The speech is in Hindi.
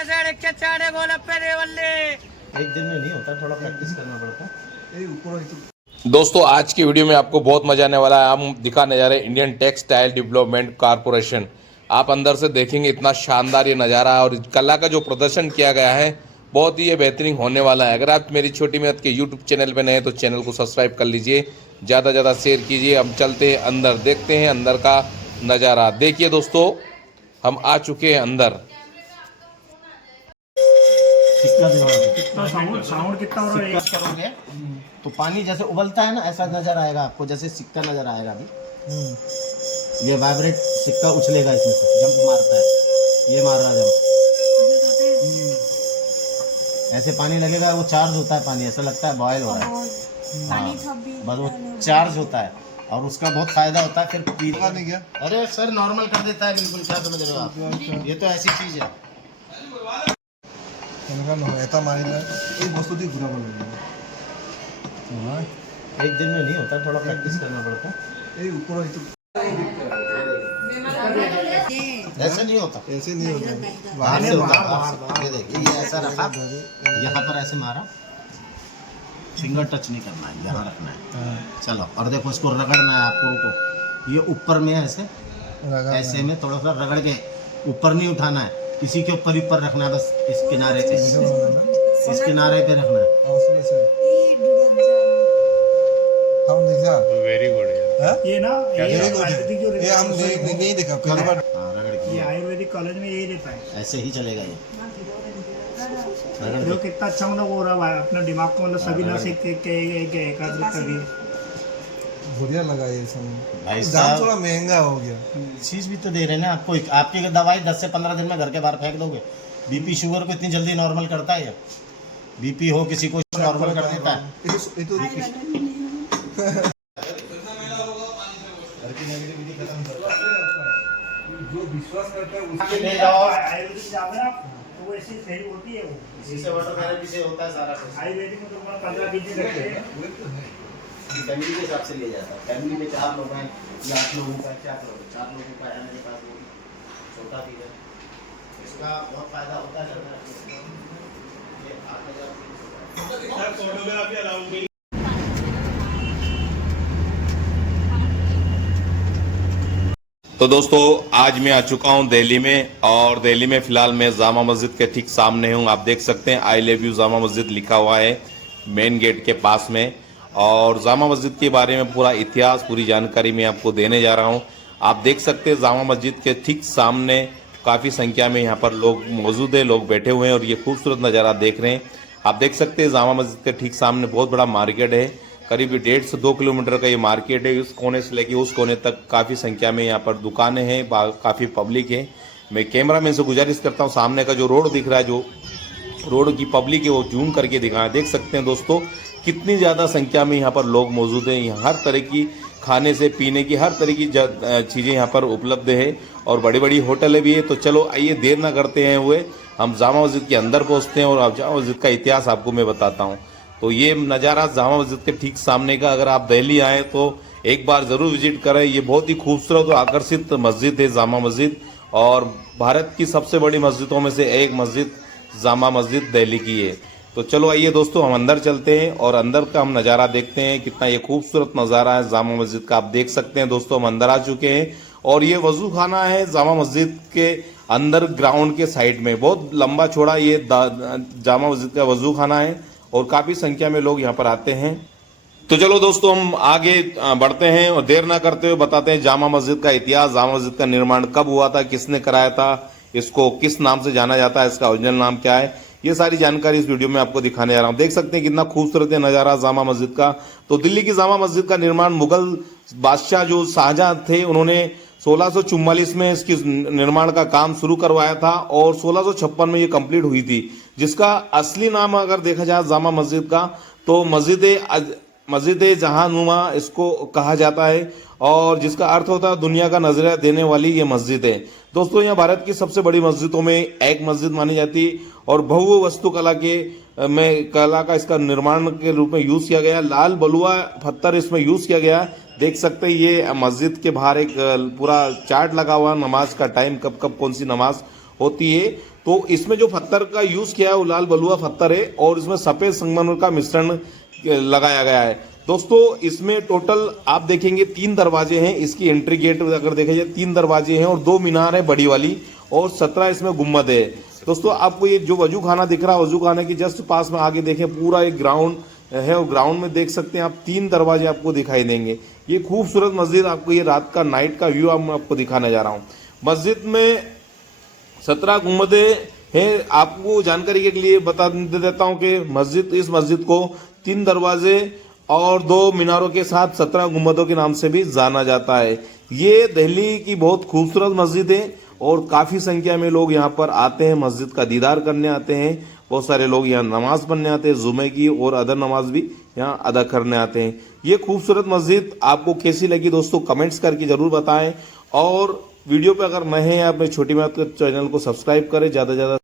एक दिन में नहीं होता, थोड़ा प्रैक्टिस करना पड़ता है। दोस्तों आज की वीडियो में आपको बहुत मजा आने वाला है। हम दिखाने जा रहे हैं इंडियन टेक्सटाइल डेवलपमेंट कारपोरेशन। आप अंदर से देखेंगे इतना शानदार ये नज़ारा है और कला का जो प्रदर्शन किया गया है बहुत ही ये बेहतरीन होने वाला है। अगर आप मेरी छोटी मेहनत के यूट्यूब चैनल पे नए हैं तो चैनल को सब्सक्राइब कर लीजिए, ज़्यादा ज़्यादा शेयर कीजिए। हम चलते हैं अंदर, देखते हैं अंदर का नज़ारा। देखिए दोस्तों, हम आ चुके हैं अंदर। कितना साउंड कितना हो रहा है करोगे तो पानी जैसे उबलता है ना, ऐसा नजर आएगा आपको, जैसे सिक्का नजर आएगा। अभी ये वाइब्रेट सिक्का उछलेगा, इसमें से जंप मारता है, ये मार रहा जंप, ऐसे पानी लगेगा, वो चार्ज होता है पानी, ऐसा लगता है बॉयल हो रहा है। हाँ, बस वो चार्ज होता है और उसका बहुत फायदा होता है। फिर पीने नहीं गया, अरे सर नॉर्मल कर देता है बिल्कुल। क्या समझ रहे हो आप, ये तो ऐसी चीज है। एक दिन में नहीं होता, थोड़ा प्रैक्टिस करना पड़ता है। ऐसे नहीं होता, ऐसे नहीं होता, बाहर से होता। ये देखिए, ये ऐसा रखा, यहाँ पर ऐसे मारा, फिंगर टच नहीं करना है, यहाँ रखना है। चलो, और देखो इसको रगड़ना है आपको को, ये ऊपर में है ऐसे, ऐसे में थोड़ा सा रगड़ के ऊपर नहीं उठाना है, इसी के ऊपर ऊपर रखना है, बस इस किनारे पे, इस किनारे पे रखना है। वेरी गुड ये ना, ये हम नहीं देखा पहली बार। ये आयुर्वेदिक कॉलेज में यही रहता है, ऐसे ही चलेगा ये। जो कितना अच्छा मतलब हो रहा है अपना दिमाग को, मतलब सभी ना सीख के एकाग्र करिए। बढ़िया लगा ये सब। भाई दाम साहब थोड़ा महंगा हो गया। चीज भी तो दे रहे हैं ना आपको। आपकी दवाई 10 से 15 दिन में घर के बाहर फेंक दोगे। बीपी शुगर को इतनी जल्दी नॉर्मल करता है ये। बीपी हो किसी को नॉर्मल कर देता है। जो विश्वास करता है उसके ले जाओ, आयुर्वेदिक जाओगे ना तो वो ऐसी सही होती है, वो इसी से वाटर थेरेपी से होता है सारा कुछ। आयुर्वेदिक में तो 15-20 दिन लगते हैं। फैमिली के हिसाब से लिया जाता है। फैमिली में 4 लोग हैं या 8 लोगों का, 4 लोगों का है मेरे पास, वो छोटा भी है। इसका बहुत फायदा होता है। ये 8,000 तो दोस्तों आज मैं आ चुका हूं दिल्ली में, और दिल्ली में फिलहाल मैं जामा मस्जिद के ठीक सामने हूं। आप देख सकते हैं I love you Jama Masjid लिखा हुआ है मेन गेट के पास में। और जामा मस्जिद के बारे में पूरा इतिहास, पूरी जानकारी मैं आपको देने जा रहा हूं। आप देख सकते हैं जामा मस्जिद के ठीक सामने काफ़ी संख्या में यहाँ पर लोग मौजूद है, लोग बैठे हुए हैं और ये खूबसूरत नज़ारा देख रहे हैं। आप देख सकते हैं जामा मस्जिद के ठीक सामने बहुत बड़ा मार्केट है, करीब 1.5 से 2 किलोमीटर का ये मार्केट है। इस कोने से लेके उस कोने तक काफ़ी संख्या में यहाँ पर दुकानें हैं, काफ़ी पब्लिक है। मैं कैमरामैन से गुजारिश करता हूँ, सामने का जो रोड दिख रहा है, जो रोड की पब्लिक है वो जूम करके दिखाएं। देख सकते हैं दोस्तों कितनी ज़्यादा संख्या में यहाँ पर लोग मौजूद हैं। यहाँ हर तरह की खाने से पीने की हर तरह की चीज़ें यहाँ पर उपलब्ध है और बड़ी बड़ी होटलें भी है। तो चलो आइए देर ना करते हैं हुए हम जामा मस्जिद के अंदर पहुँचते हैं और अब जामा मस्जिद का इतिहास आपको मैं बताता हूँ। तो ये नज़ारा जामा मस्जिद के ठीक सामने का, अगर आप दिल्ली आए तो एक बार ज़रूर विजिट करें। ये बहुत ही खूबसूरत और आकर्षित मस्जिद है जामा मस्जिद, और भारत की सबसे बड़ी मस्जिदों में से एक मस्जिद जामा मस्जिद दिल्ली की है। तो चलो आइए दोस्तों हम अंदर चलते हैं और अंदर का हम नज़ारा देखते हैं। कितना ये खूबसूरत नज़ारा है जामा मस्जिद का, आप देख सकते हैं। दोस्तों हम अंदर आ चुके हैं और ये वजू खाना है जामा मस्जिद के अंदर ग्राउंड के साइड में। बहुत लंबा चौड़ा ये जामा मस्जिद का वजू खाना है और काफ़ी संख्या में लोग यहाँ पर आते हैं। तो चलो दोस्तों हम आगे बढ़ते हैं और देर ना करते हुए बताते हैं जामा मस्जिद का इतिहास। जामा मस्जिद का निर्माण कब हुआ था, किसने कराया था, इसको किस नाम से जाना जाता है, इसका ओरिजिनल नाम क्या है, ये सारी जानकारी इस वीडियो में आपको दिखाने जा रहा हूँ। देख सकते हैं कितना खूबसूरत है नज़ारा जामा मस्जिद का। तो दिल्ली की जामा मस्जिद का निर्माण मुगल बादशाह जो शाहजहां थे, उन्होंने 1644 में इसकी निर्माण का काम शुरू करवाया था और 1656 में ये कंप्लीट हुई थी। जिसका असली नाम अगर देखा जाए जामा मस्जिद का तो मस्जिद जहांनुमा इसको कहा जाता है, और जिसका अर्थ होता है दुनिया का नजरिया देने वाली ये मस्जिद है। दोस्तों यह भारत की सबसे बड़ी मस्जिदों में एक मस्जिद मानी जाती है और भव्य वास्तुकला कला का इसका निर्माण के रूप में यूज किया गया। लाल बलुआ पत्थर इसमें यूज किया गया। देख सकते हैं ये मस्जिद के बाहर एक पूरा चार्ट लगा हुआ, नमाज का टाइम कब कब कौन सी नमाज होती है। तो इसमें जो पत्थर का यूज किया है वो लाल बलुआ पत्थर है और इसमें सफेद संगमरमर का मिश्रण लगाया गया है। दोस्तों इसमें टोटल आप देखेंगे 3 दरवाजे हैं। इसकी एंट्री गेट अगर देखा जाए 3 दरवाजे हैं और 2 मीनार है बड़ी वाली और 17 इसमें गुम्बद है। दोस्तों आपको ये जो वजू खाना दिख रहा है, वजू खाने के जस्ट पास में आगे देखें पूरा एक ग्राउंड है और ग्राउंड में देख सकते हैं आप 3 दरवाजे आपको दिखाई देंगे। ये खूबसूरत मस्जिद आपको ये रात का नाइट का व्यू मैं आपको दिखाने जा रहा हूँ। मस्जिद में 17 गुम्बदे हैं। आपको जानकारी के लिए बता देता हूँ कि इस मस्जिद को 3 दरवाजे और 2 मीनारों के साथ 17 गुम्बदों के नाम से भी जाना जाता है। ये दिल्ली की बहुत खूबसूरत मस्जिद है और काफी संख्या में लोग यहाँ पर आते हैं, मस्जिद का दीदार करने आते हैं। बहुत सारे लोग यहाँ नमाज पढ़ने आते हैं, जुमे की और अदर नमाज भी यहाँ अदा करने आते हैं। ये खूबसूरत मस्जिद आपको कैसी लगी दोस्तों कमेंट्स करके जरूर बताएं और वीडियो पे अगर नए हैं या अपने छोटी बात चैनल को सब्सक्राइब करें, ज्यादा से ज्यादा